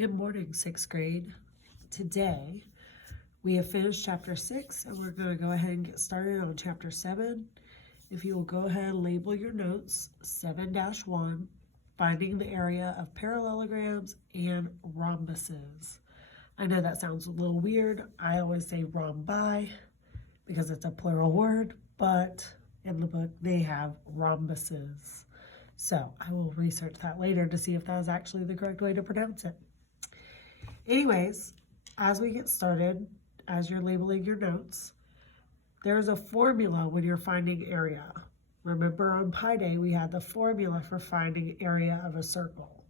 Good morning, sixth grade. Today, we have finished chapter 6, and we're going to go ahead and get started on chapter 7. If you will go ahead and label your notes, 7-1, finding the area of parallelograms and rhombuses. I know that sounds a little weird. I always say rhombi because it's a plural word, but in the book, they have rhombuses. So I will research that later to see if that is actually the correct way to pronounce it. Anyways, as we get started, as you're labeling your notes, there's a formula when you're finding area. Remember on Pi Day, we had the formula for finding area of a circle.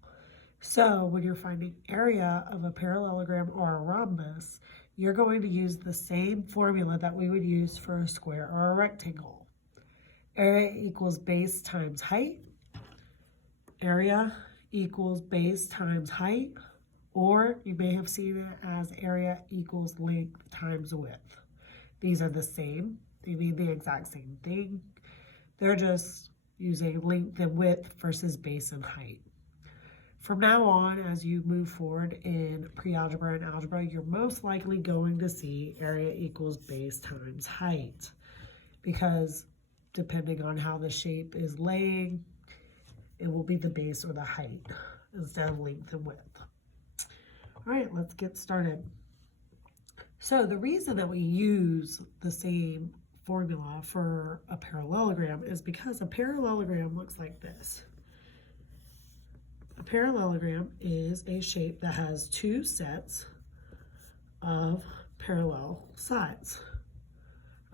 So when you're finding area of a parallelogram or a rhombus, you're going to use the same formula that we would use for a square or a rectangle. Area equals base times height. Area equals base times height. Or you may have seen it as area equals length times width. These are the same. They mean the exact same thing. They're just using length and width versus base and height. From now on, as you move forward in pre-algebra and algebra, you're most likely going to see area equals base times height, because depending on how the shape is laying, it will be the base or the height instead of length and width. All right, let's get started. So the reason that we use the same formula for a parallelogram is because a parallelogram looks like this. A parallelogram is a shape that has two sets of parallel sides.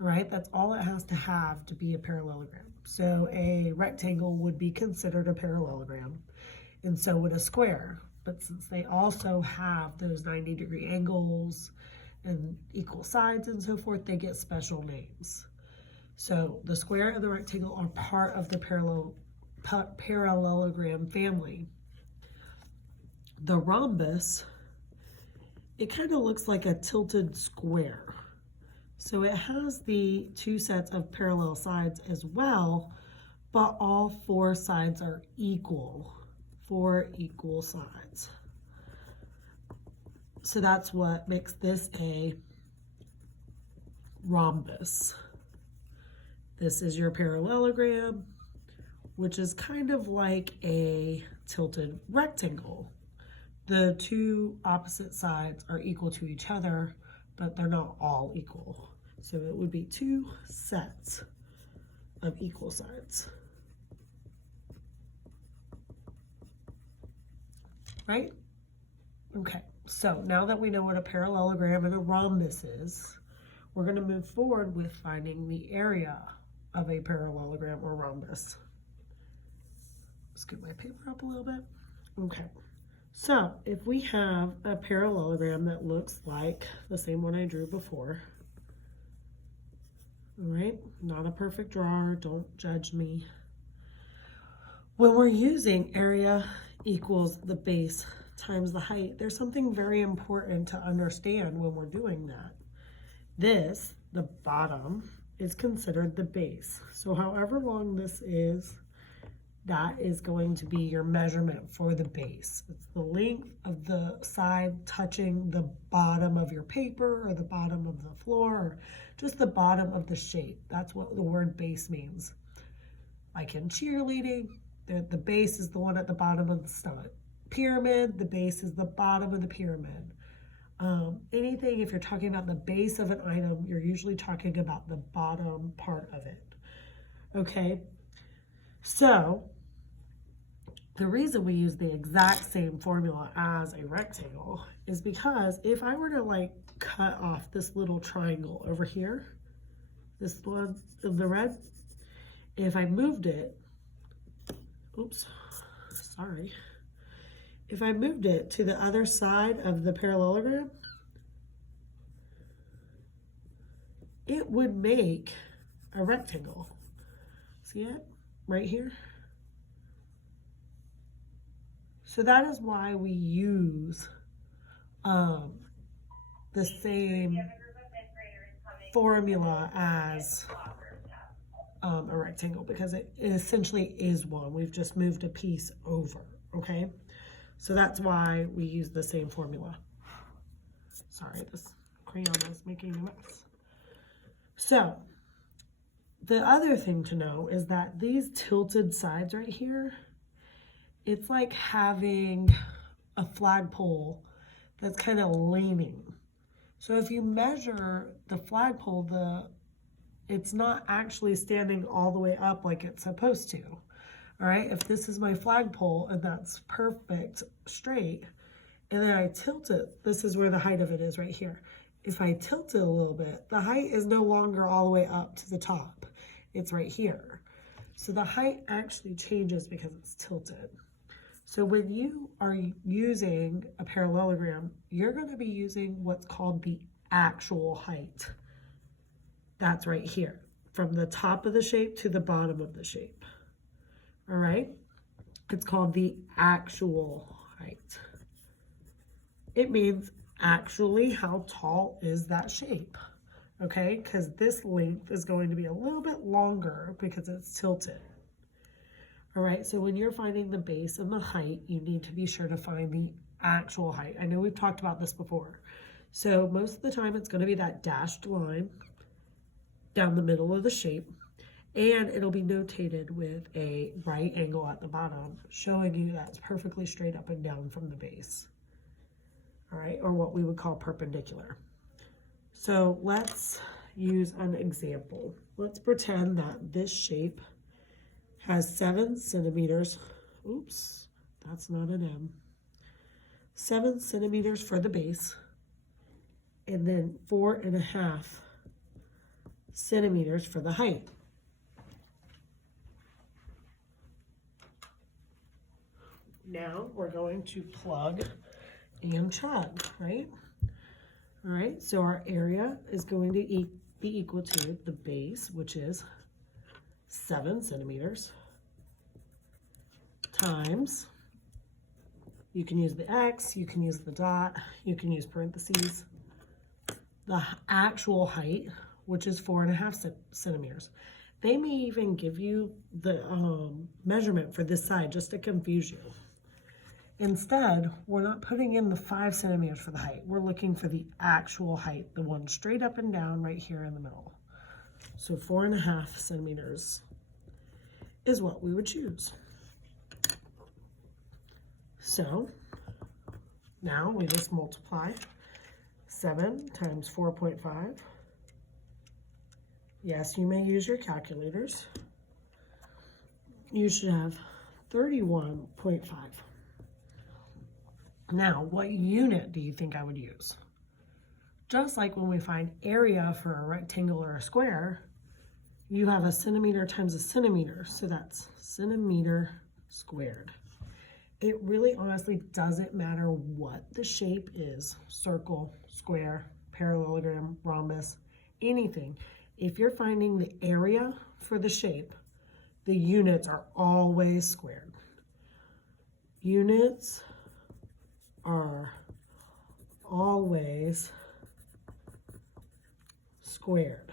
All right, that's all it has to have to be a parallelogram. So a rectangle would be considered a parallelogram, and so would a square. But since they also have those 90-degree angles and equal sides and so forth, they get special names. So the square and the rectangle are part of the parallelogram family. The rhombus, it kind of looks like a tilted square. So it has the two sets of parallel sides as well, but all four sides are equal. 4 equal sides. So that's what makes this a rhombus. This is your parallelogram, which is kind of like a tilted rectangle. The two opposite sides are equal to each other, but they're not all equal. So it would be two sets of equal sides. Right? Okay, so now that we know what a parallelogram and a rhombus is, we're going to move forward with finding the area of a parallelogram or rhombus. Scoot my paper up a little bit. Okay, so if we have a parallelogram that looks like the same one I drew before, all right, not a perfect drawer, don't judge me. When we're using area equals the base times the height, there's something very important to understand when we're doing that. This, the bottom, is considered the base. So however long this is, that is going to be your measurement for the base. It's the length of the side touching the bottom of your paper or the bottom of the floor, or just the bottom of the shape. That's what the word base means. Like in cheerleading, the base is the one at the bottom of the stunt. Pyramid, the base is the bottom of the pyramid. Anything, if you're talking about the base of an item, you're usually talking about the bottom part of it. Okay, so the reason we use the exact same formula as a rectangle is because if I were to like cut off this little triangle over here, this one in the red, if I moved it, oops, sorry. If I moved it to the other side of the parallelogram, it would make a rectangle. See it right here? So that is why we use the same formula as a rectangle, because it essentially is one. We've just moved a piece over, okay? So that's why we use the same formula. Sorry, this crayon is making a mess. So the other thing to know is that these tilted sides right here, it's like having a flagpole that's kind of leaning. So if you measure the flagpole, it's not actually standing all the way up like it's supposed to. All right, if this is my flagpole and that's perfect straight, and then I tilt it, this is where the height of it is right here. If I tilt it a little bit, the height is no longer all the way up to the top. It's right here. So the height actually changes because it's tilted. So when you are using a parallelogram, you're going to be using what's called the actual height. That's right here, from the top of the shape to the bottom of the shape. All right? It's called the actual height. It means actually how tall is that shape, okay? Because this length is going to be a little bit longer because it's tilted. All right, so when you're finding the base and the height, you need to be sure to find the actual height. I know we've talked about this before. So most of the time it's going to be that dashed line down the middle of the shape, and it'll be notated with a right angle at the bottom, showing you that it's perfectly straight up and down from the base. All right, or what we would call perpendicular. So let's use an example. Let's pretend that this shape has 7 centimeters. Oops, that's not an M. 7 centimeters for the base, and then 4.5 centimeters for the height. Now we're going to plug and chug, right? All right, so our area is going to be equal to the base, which is 7 centimeters, times, you can use the X, you can use the dot, you can use parentheses, the actual height, which is 4.5 centimeters. They may even give you the measurement for this side just to confuse you. Instead, we're not putting in the 5 centimeters for the height. We're looking for the actual height, the one straight up and down right here in the middle. So 4.5 centimeters is what we would choose. So now we just multiply 7 times 4.5. Yes, you may use your calculators. You should have 31.5. Now, what unit do you think I would use? Just like when we find area for a rectangle or a square, you have a centimeter times a centimeter, so that's centimeter squared. It really honestly doesn't matter what the shape is, circle, square, parallelogram, rhombus, anything. If you're finding the area for the shape, the units are always squared. Units are always squared.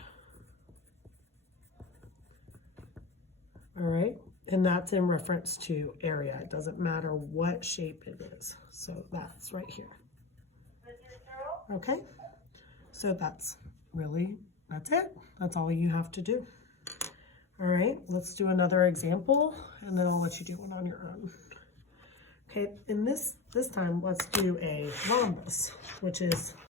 All right, and that's in reference to area. It doesn't matter what shape it is. So that's right here. Okay, so that's it. That's all you have to do. All right, let's do another example, and then I'll let you do one on your own. Okay, in this time, let's do a rhombus, which is